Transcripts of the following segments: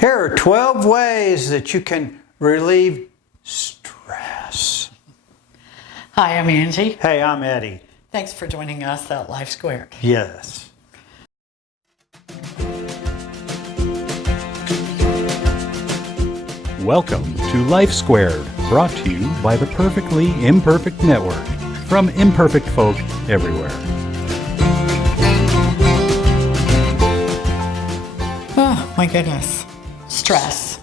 Here are 12 ways that you can relieve stress. Hi, I'm Angie. Hey, I'm Eddie. Thanks for joining us at Life Squared. Yes. Welcome to Life Squared, brought to you by the Perfectly Imperfect Network, from imperfect folk everywhere. Oh, my goodness. Stress.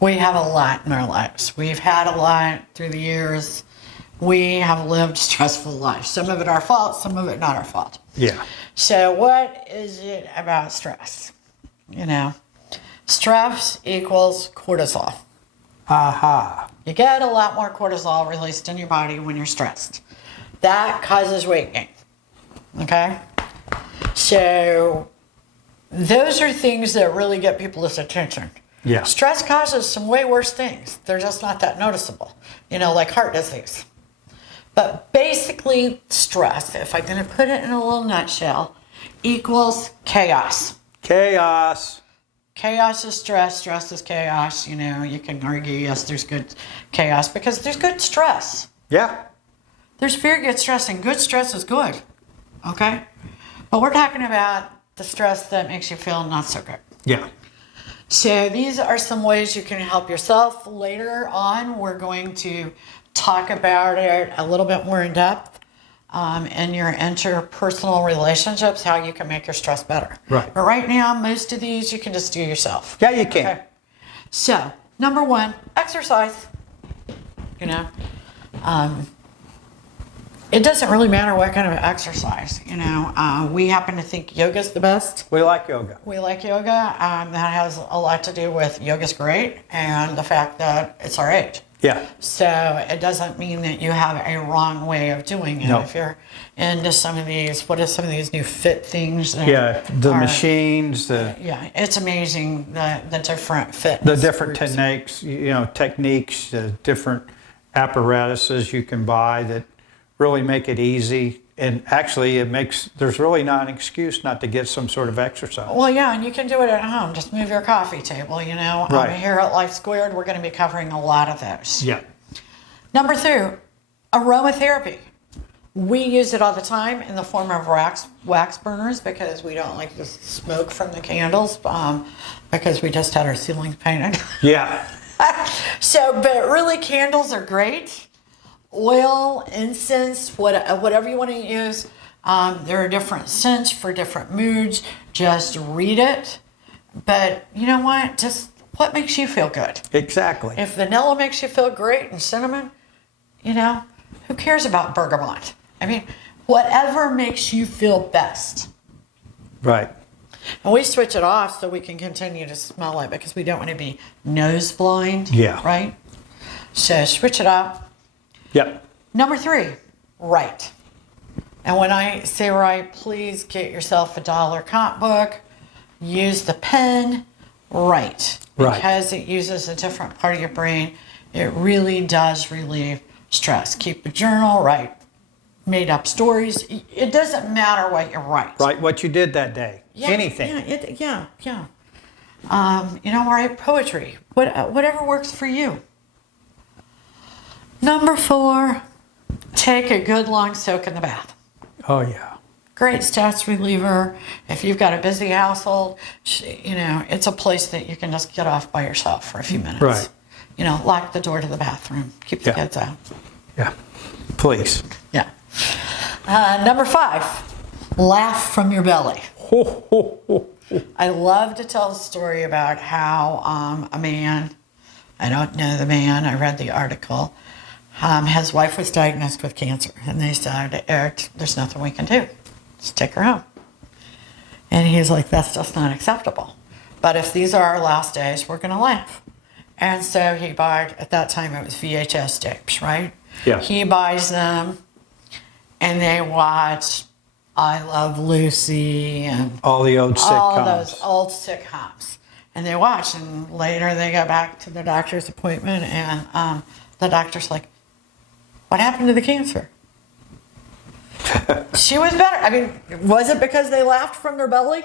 We have a lot in our lives. We've had a lot through the years. We have lived stressful lives. Some of it our fault, some of it not our fault. Yeah. So what is it about stress? You know, stress equals cortisol. Aha. You get a lot more cortisol released in your body when you're stressed. That causes weight gain. Okay? So those are things that really get people's attention. Yeah. Stress causes some way worse things. They're just not that noticeable. You know, like heart disease. But basically, stress, if I'm going to put it in a little nutshell, equals chaos. Chaos. Chaos is stress. Stress is chaos. You know, you can argue, yes, there's good chaos because there's good stress. Yeah. There's very good stress, and good stress is good. Okay? But we're talking about the stress that makes you feel not so good. Yeah. So these are some ways you can help yourself. Later on, we're going to talk about it a little bit more in depth in your interpersonal relationships, how you can make your stress better. Right. But right now, most of these you can just do yourself. Yeah, you can. Okay. So, number one, exercise. You know, it doesn't really matter what kind of exercise. You know, we happen to think yoga's the best. We like yoga. We like yoga. That has a lot to do with yoga's great and the fact that it's our age. Yeah. So it doesn't mean that you have a wrong way of doing it. No. If you're into some of these, what are some of these new fit things? That Yeah. The are- machines, Yeah, it's amazing the different fitness. the different groups. techniques, the different apparatuses you can buy that really make it easy. And actually, there's really not an excuse not to get some sort of exercise. Well, yeah, and you can do it at home. Just move your coffee table, you know. Right. Here at Life Squared, we're going to be covering a lot of those. Yeah. Number two, aromatherapy. We use it all the time in the form of wax burners because we don't like the smoke from the candles because we just had our ceilings painted. Yeah. But really candles are great. Oil, incense, whatever you want to use. There are different scents for different moods. Just read it. But you know what? Just what makes you feel good? Exactly. If vanilla makes you feel great and cinnamon, you know, who cares about bergamot? I mean, whatever makes you feel best. Right. And we switch it off so we can continue to smell it because we don't want to be nose blind. Yeah. Right? So switch it off. Yep. Number three, write. And when I say write, please get yourself a $1 comp book, use the pen, write. Right. Because it uses a different part of your brain. It really does relieve stress. Keep a journal, write made up stories. It doesn't matter what you write. Right. What you did that day. Yeah, Anything. Yeah. You know, write poetry. Whatever works for you. Number four, take a good long soak in the bath. Oh, yeah. Great stress reliever. If you've got a busy household, you know, it's a place that you can just get off by yourself for a few minutes. Right. You know, lock the door to the bathroom. Keep the Yeah. kids out. Yeah. Please. Yeah. Number five, laugh from your belly. I love to tell the story about how a man, I don't know the man, I read the article, his wife was diagnosed with cancer, and they said, Eric, there's nothing we can do. Just take her home. And he's like, that's just not acceptable. But if these are our last days, we're going to laugh. And so he bought, at that time it was VHS tapes, right? Yeah. He buys them, and they watch I Love Lucy and All the old sitcoms. all those old sitcoms. And they watch, and later they go back to the doctor's appointment, and the doctor's like, what happened to the cancer? She was better. I mean, was it because they laughed from their belly?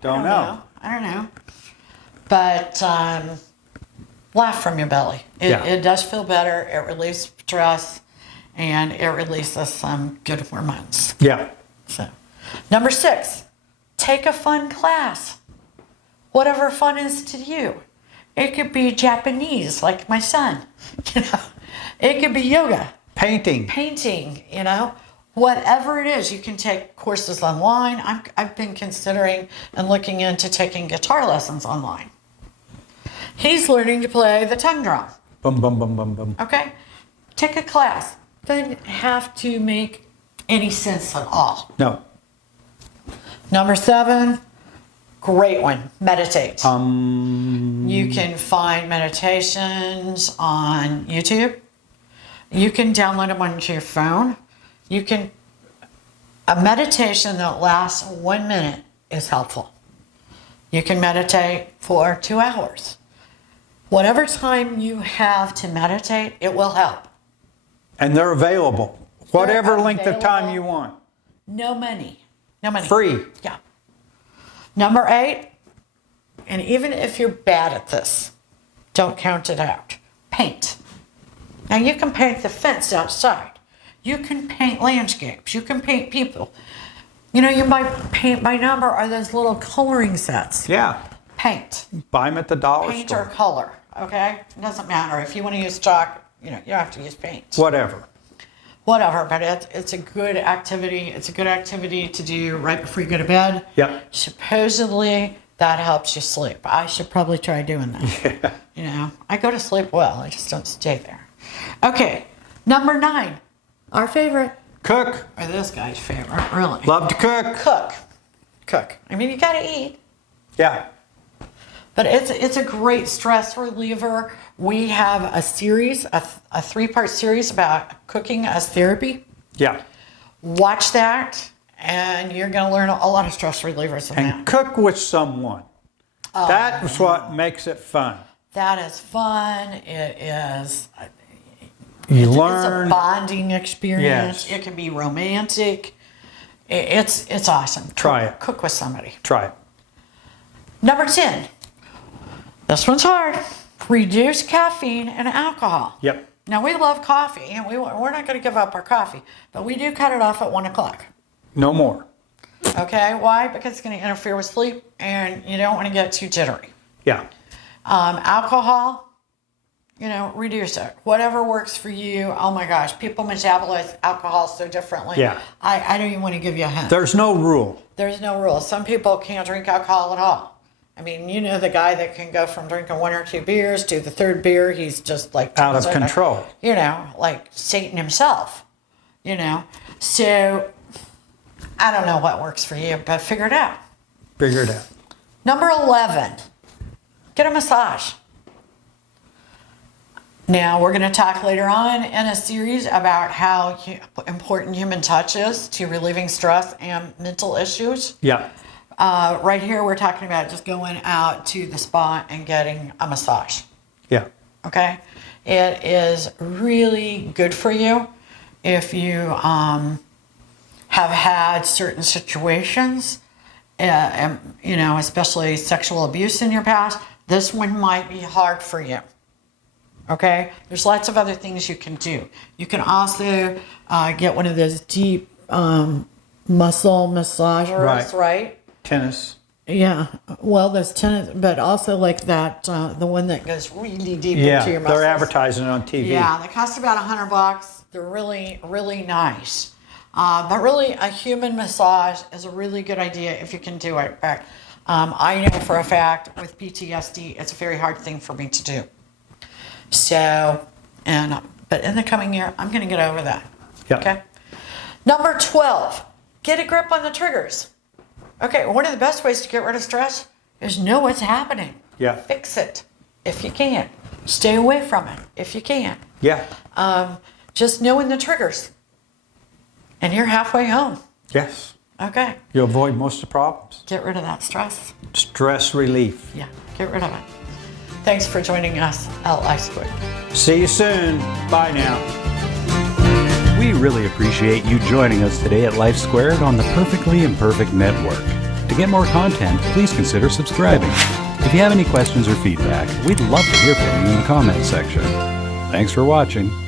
Don't know. I don't know. But laugh from your belly. Yeah. It does feel better. It relieves stress, and it releases some good hormones. Yeah. So, number 6, take a fun class. Whatever fun is to you. It could be Japanese, like my son. You know, it could be yoga, Painting. painting. You know, whatever it is. You can take courses online. I've been considering and looking into taking guitar lessons online. He's learning to play the tongue drum. Bum, bum, bum, bum, bum. Okay, take a class. Doesn't have to make any sense at all. No. Number 7, great one, meditate. Um, You can find meditations on YouTube. You can download them onto your phone. A meditation that lasts 1 minute is helpful. You can meditate for 2 hours. Whatever time you have to meditate, it will help. And they're available. Whatever They're length of time available. you want. No money. No money. Free. Yeah. Number 8, and even if you're bad at this, don't count it out. Paint. Now you can paint the fence outside. You can paint landscapes. You can paint people. You know, you might paint by number or those little coloring sets. Yeah. Paint. Buy them at the dollar Paint store. or color, okay? It doesn't matter. If you want to use chalk, you know, you have to use paint. Whatever. Whatever, but it's a good activity. It's a good activity to do right before you go to bed. Yep. Supposedly that helps you sleep. I should probably try doing that. Yeah. You know, I go to sleep well. I just don't stay there. Okay, number 9, our favorite, Cook. or this guy's favorite, really. Love to cook. Cook. I mean, you got to eat. Yeah. But it's a great stress reliever. We have a series, a 3-part series about cooking as therapy. Yeah. Watch that, and you're going to learn a lot of stress relievers in And that. cook with someone. Oh, That is what makes it fun. That is fun. It is. You It's a learn. bonding experience. Yes. It can be romantic. It's awesome. Try it. Cook with somebody. Try it. Number 10. This one's hard. Reduce caffeine and alcohol. Yep. Now, we love coffee, and we're not going to give up our coffee, but we do cut it off at 1 o'clock. No more. Okay? Why? Because it's going to interfere with sleep, and you don't want to get too jittery. Yeah. Alcohol, you know, reduce it. Whatever works for you. Oh my gosh, people metabolize alcohol so differently. Yeah. I don't even want to give you a hint. There's no rule. There's no rule. Some people can't drink alcohol at all. I mean, you know the guy that can go from drinking 1 or 2 beers to the 3rd beer, he's just like Out of control. You know, like Satan himself. You know, so I don't know what works for you, but figure it out. Figure it out. Number 11, get a massage. Now, we're going to talk later on in a series about how important human touch is to relieving stress and mental issues. Yeah. Right here, we're talking about just going out to the spa and getting a massage. Yeah. Okay? It is really good for you if you have had certain situations, and, you know, especially sexual abuse in your past. This one might be hard for you. Okay? There's lots of other things you can do. You can also get one of those deep muscle massagers, right? Tennis. Yeah, well, there's tennis, but also like that, the one that goes really deep Yeah. into your muscles. They're advertising it on TV. Yeah, they cost about $100. They're really, really nice. But really, a human massage is a really good idea if you can do it. But I know for a fact with PTSD, it's a very hard thing for me to do. So, but in the coming year, I'm going to get over that. Yep. Okay. Number 12, get a grip on the triggers. Okay, one of the best ways to get rid of stress is know what's happening. Yeah. Fix it if you can. Stay away from it if you can. Yeah. Just knowing the triggers. And you're halfway home. Yes. Okay. You avoid most of the problems. Get rid of that stress. Stress relief. Yeah, get rid of it. Thanks for joining us at Life Squared. See you soon. Bye now. We really appreciate you joining us today at Life Squared on the Perfectly Imperfect Network. To get more content, please consider subscribing. If you have any questions or feedback, we'd love to hear from you in the comments section. Thanks for watching.